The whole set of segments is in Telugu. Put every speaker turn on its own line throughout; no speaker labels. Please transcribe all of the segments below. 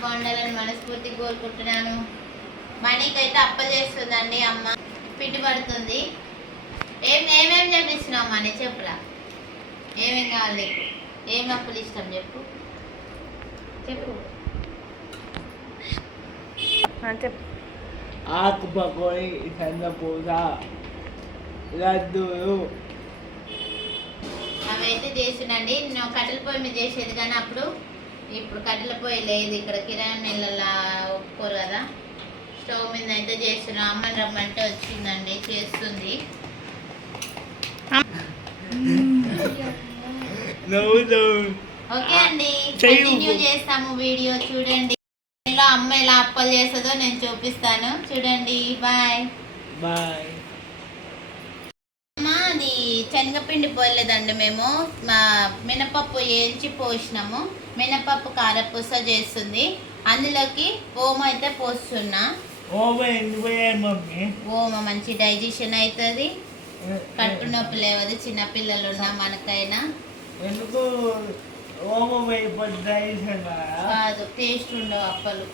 బాగుండాలని మనస్ఫూర్తి కోరుకుంటున్నాను. మనీకి అయితే అప్పచేస్తుందండి అమ్మ. పిండి పడుతుంది. ఏం ఏమేం చేపిస్తున్నావు మనీ చెప్పురా. ఏమేం కావాలి నీకు? ఏం అప్పులు ఇష్టం చెప్పు. చెప్పు.
చెప్పు.
ఆకు పకోడి సన్నపూస లడ్డూలు
అవైతే చేసినండి నేను కట్టెల పొయ్యి మీద చేసేది కానీ అప్పుడు ఇప్పుడు కట్టెల పొయ్యి లేదు. ఇక్కడ కిరాణా నెలలా ఒప్పుకోరు కదా. స్టవ్ మీద అయితే చేస్తున్నాం. అమ్మని రమ్మంటే వచ్చిందండి. చేస్తుంది. ఓకే అండి కంటిన్యూ. చేస్తాము వీడియో చూడండి. ఇలా అమ్మ ఎలా అప్పలు చేస్తుందో నేను చూపిస్తాను. చూడండి బాయ్.
బాయ్.
అమ్మ అది శనగపిండి పోయలేదండి మేము. మా మినపప్పు వేయించి పోసినాము. మినపప్పు కారపూస చేస్తుంది. అందులోకి ఓమ అయితే పోస్తున్నా.
ఓమ
మంచి డైజెషన్ అవుతుంది. కడుపు నొప్పి లేవదు చిన్నపిల్లలు ఉన్నా మనకైనా.
ఎందుకు ఓమ వేయబడ్డాయి
కాదు టేస్ట్ ఉండవు అప్పలు.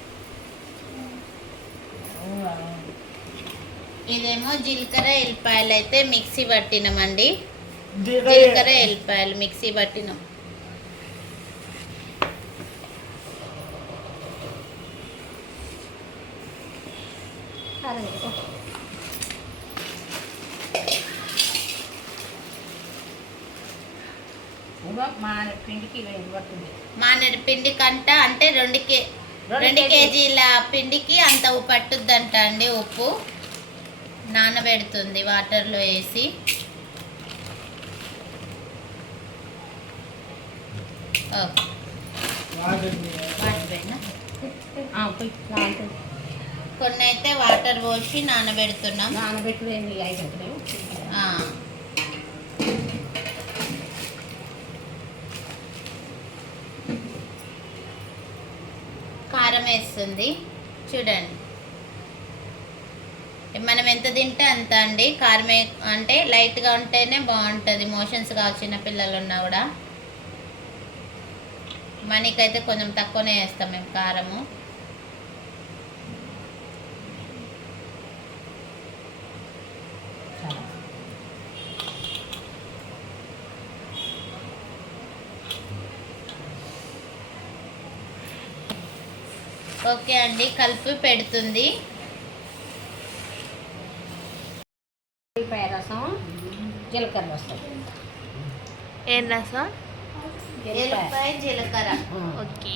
ఇదేమో జీలకర్ర ఎల్లిపాయలు అయితే మిక్సీ పట్టినామండి. జీలకర్ర ఎల్లిపాయలు మిక్సీ పట్టినాం.
మా
మానేడు పిండి కంట అంటే రెండు కే రెండు కేజీల. పిండికి అంత ఉప్పు పట్టుద్దంట అండి ఉప్పు. నానబెడుతుంది వాటర్లో వేసి. కొన్ని అయితే వాటర్ పోసి నానబెడుతున్నాం.
నానబెట్టి
వస్తుంది చూడండి. మనం ఎంత తింటే అంత అండి. కారం అంటే లైట్గా ఉంటేనే బాగుంటుంది. మోషన్స్ కావాల్సిన పిల్లలు ఉన్నా కూడా. మనీకైతే కొంచెం తక్కువనే వేస్తాం మేము కారము. ఓకే అండి కలిపి పెడుతుంది.
ఉల్లిపాయ రసం జీలకర్ర రసం.
ఏం రసం?
ఎల్లిపాయ జీలకర్ర.
ఓకే.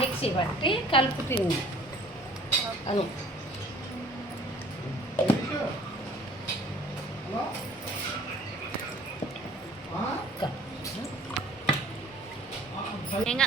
మిక్సీ పట్టి కలుపుతుంది అను.
ఇంకా.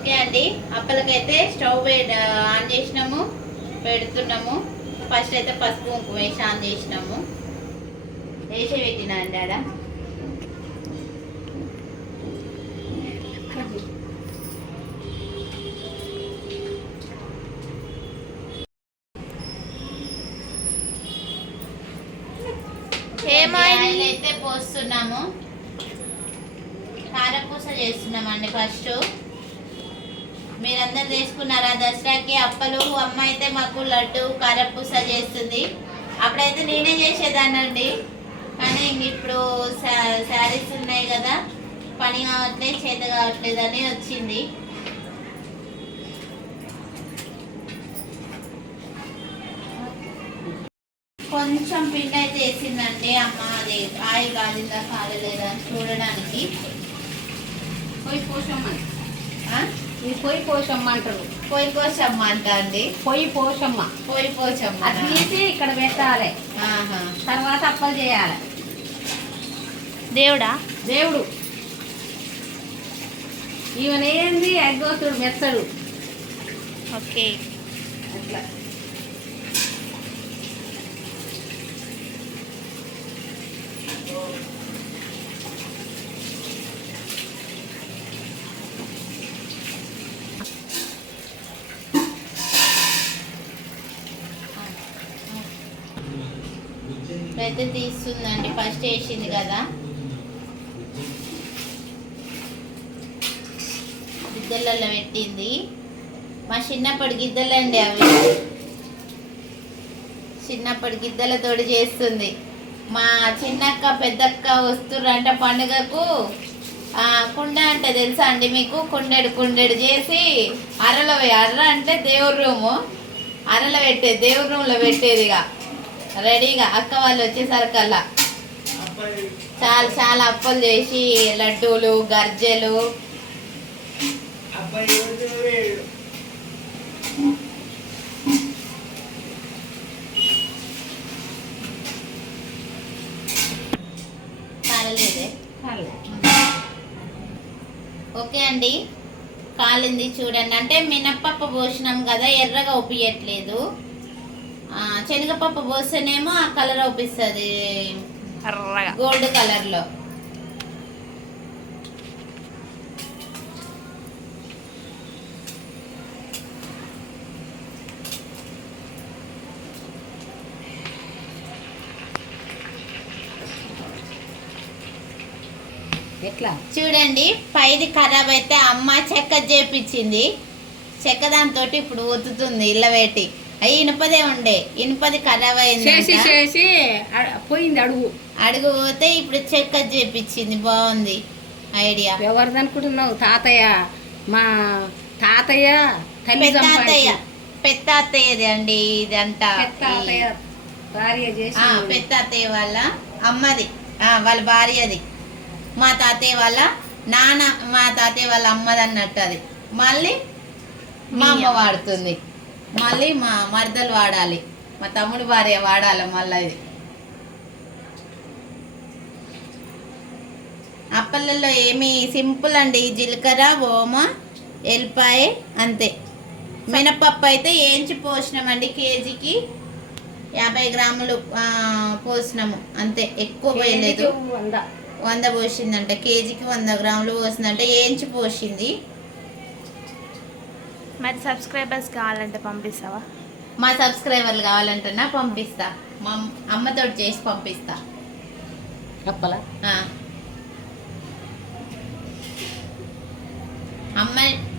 ఓకే అండి. అప్పలకైతే స్టవ్ ఆన్ చేసినాము. పెడుతున్నాము. ఫస్ట్ అయితే పసుపు కుంకుమ వేసి ఆన్ చేసినాము. వేసి పెట్టినా అండి ఆడ. అయితే పోస్తున్నాము. కారం కారపూస చేస్తున్నామండి ఫస్ట్. మీరందరు చేసుకున్నారా? దసరాకి అప్పలు అమ్మ అయితే మాకు లడ్డు కారపూస చేస్తుంది. అప్పుడైతే నేనే చేసేదానండి కానీ ఇప్పుడు శారీస్ ఉన్నాయి కదా పని కావట్లేదు చేత కావట్లేదు అని వచ్చింది. కొంచెం పిండి అయితే వేసిందండి అమ్మ అది ఆయిల్ కాలిందా కాలలేదా చూడడానికి.
పొయ్యి పోషమ్మ.
ఆ?
ఇది పొయ్యి పోషమ్మ అంటారు.
పొయ్యి కోసమ్మ అంట అండి.
పొయ్యి పోషమ్మ.
పొయ్యి పోచమ్మ
అది తీసి ఇక్కడ పెట్టాలి
ఆహా.
తర్వాత అప్పలు చేయాలి.
దేవుడా?
దేవుడు. ఈవెనేంది? అగ్గోతుడు మెత్తడు.
ఓకే.
అట్లా.
పెద్ద తీస్తుందండి. ఫస్ట్ వేసింది కదా. గిద్దెలలో పెట్టింది. మా చిన్నప్పటి గిద్దెలండి అవి. చిన్నప్పటి గిద్దెలతోటి చేస్తుంది. మా చిన్నక్క పెద్దక్క వస్తుర్రంట పండుగకు. కుండ అంటే తెలుసా అండి మీకు? కుండెడు కుండెడు చేసి అరలో అర్ర అంటే దేవుడి రూము. అరలో పెట్టేది దేవుడి రూమ్లో పెట్టేదిగా రెడీగా అక్క వాళ్ళు వచ్చేసరికల్లా. చాలా చాలా అప్పలు చేసి లడ్డూలు గర్జెలు. ఓకే అండి. కాలింది చూడండి. అంటే మినప్పప్పు పోసినాం కదా ఎర్రగా ఒప్పియట్లేదు ఆ, శనగపప్పు పోస్తేనేమో ఆ కలర్ ఒప్పిస్తుంది
అర్రగా
గోల్డ్ కలర్లో.
ఎట్లా?
చూడండి పైది ఖరాబ్ అయితే అమ్మ చెక్క చేపించింది చెక్క దాంతో ఇప్పుడు ఒత్తుతుంది ఇళ్ళ అయ్యి ఇనుపదే ఉండే. ఇనుపది ఖరాబ్
చేసి
అయింది
చేసి పోయింది అడుగు.
అడుగు పోతే ఇప్పుడు చెక్క చేపించింది. బాగుంది ఐడియా.
ఎవరిది అనుకుంటున్నావు? తాతయ్య. మా తాతయ్య తల్లి సంపాదించి-
పెత్తాతయ్యది అండి ఇదంతా
భార్య చేసి
ఆ, పెత్తాతయ్య వాళ్ళ అమ్మది. ఆ, వాళ్ళ భార్యది. మా తాతయ్య వాళ్ళ నాన్న మా తాతయ్య వాళ్ళ అమ్మది అన్నట్టు అది. మళ్ళీ మా అమ్మ. వాడుతుంది. మళ్ళీ మా మరదలు వాడాలి. మా తమ్ముడు భార్య వాడాలి మళ్ళీ ఇది. అప్పలలో ఏమి సింపుల్ అండి. జీలకర్ర ఓమ ఎల్లిపాయ అంతే. మినపప్పు అయితే ఏంచి పోసినామండి కేజీకి? యాభై గ్రాములు పోసినాము. అంతే. ఎక్కువ పోయలేదు.
వంద
పోసిందంట. కేజీకి వంద గ్రాములు పోసిందంటే. ఏంచి పోసింది?
మరి సబ్స్క్రైబర్స్ కావాలంటే పంపిస్తావా?
మా సబ్స్క్రైబర్లు కావాలంటున్నా పంపిస్తా. మా అమ్మతో చేసి పంపిస్తా.
అప్పలా
ఆ. అమ్మ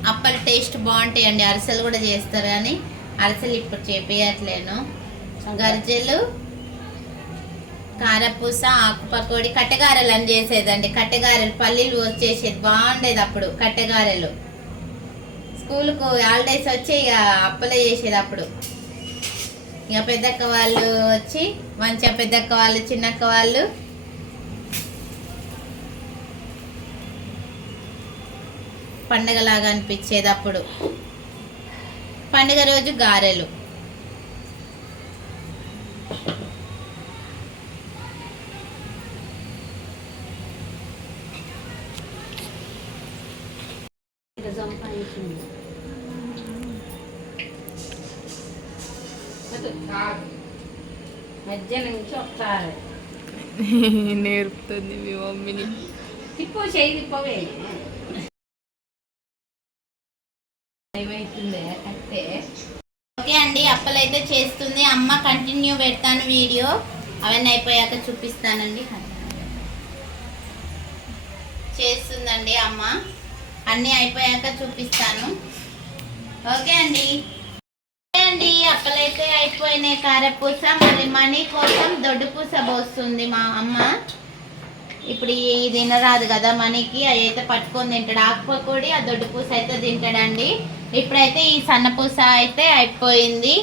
అప్పల టేస్ట్ బాగుంటాయండి. అరిసెలు కూడా చేస్తారు కానీ అరిసెలు ఇప్పుడు చేపించట్లేను గర్జెలు కారపూస ఆకు పకోడి కట్టెగారెలు అని చేసేదండి. కట్టెగారెలు పల్లీలు వచ్చేసేది బాగుండేది అప్పుడు కట్టెగారెలు స్కూల్కు హాలిడేస్ వచ్చి ఇక అప్పలే చేసేది అప్పుడు. ఇక పెద్దక్క వాళ్ళు వచ్చి మంచిగా పెద్దక్క వాళ్ళు చిన్నక్క వాళ్ళు. పండగలాగా అనిపించేది అప్పుడు. పండగ రోజు గారెలు.
సంపాదించింది. కాదు. మధ్య నుంచి ఒకసారి
నేర్పుతుంది మీ మమ్మీని.
తిప్పు చేయి తిప్పవే
ఓకే అండి అప్పలైతే చేస్తుంది. అమ్మ కంటిన్యూ పెడతాను వీడియో. అవన్నీ అయిపోయాక చూపిస్తానండి. చేస్తుందండి అమ్మ. అన్నీ అయిపోయాక చూపిస్తాను. ఓకే అండి. అండి అప్పలైతే అయిపోయినాయి కారపూస మళ్ళీ మనీ కోసం దొడ్డు పూస పోస్తుంది మా అమ్మ. ఇప్పుడు ఈ తినరాదు కదా మనకి అవి అయితే పట్టుకొని తింటాడు. ఆకుపకోడి ఆ దొడ్డు పూస అయితే తింటాడండి. ఇప్పుడైతే ఈ సన్న పూస అయితే అయిపోయింది.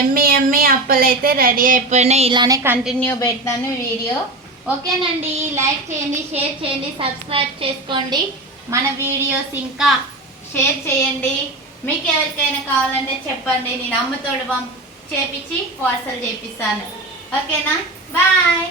ఎమ్మి ఎమ్మి అప్పలు అయితే రెడీ అయిపోయినాయి. ఇలానే కంటిన్యూ పెడతాను వీడియో. ఓకేనండి లైక్ చేయండి షేర్ చేయండి సబ్స్క్రైబ్ చేసుకోండి. మన వీడియోస్ ఇంకా షేర్ చేయండి. మీకు ఎవరికైనా కావాలంటే చెప్పండి నేను అమ్మతోడు పంప్ చేపించి పార్సల్ చేపిస్తాను. ఓకేనా? బాయ్!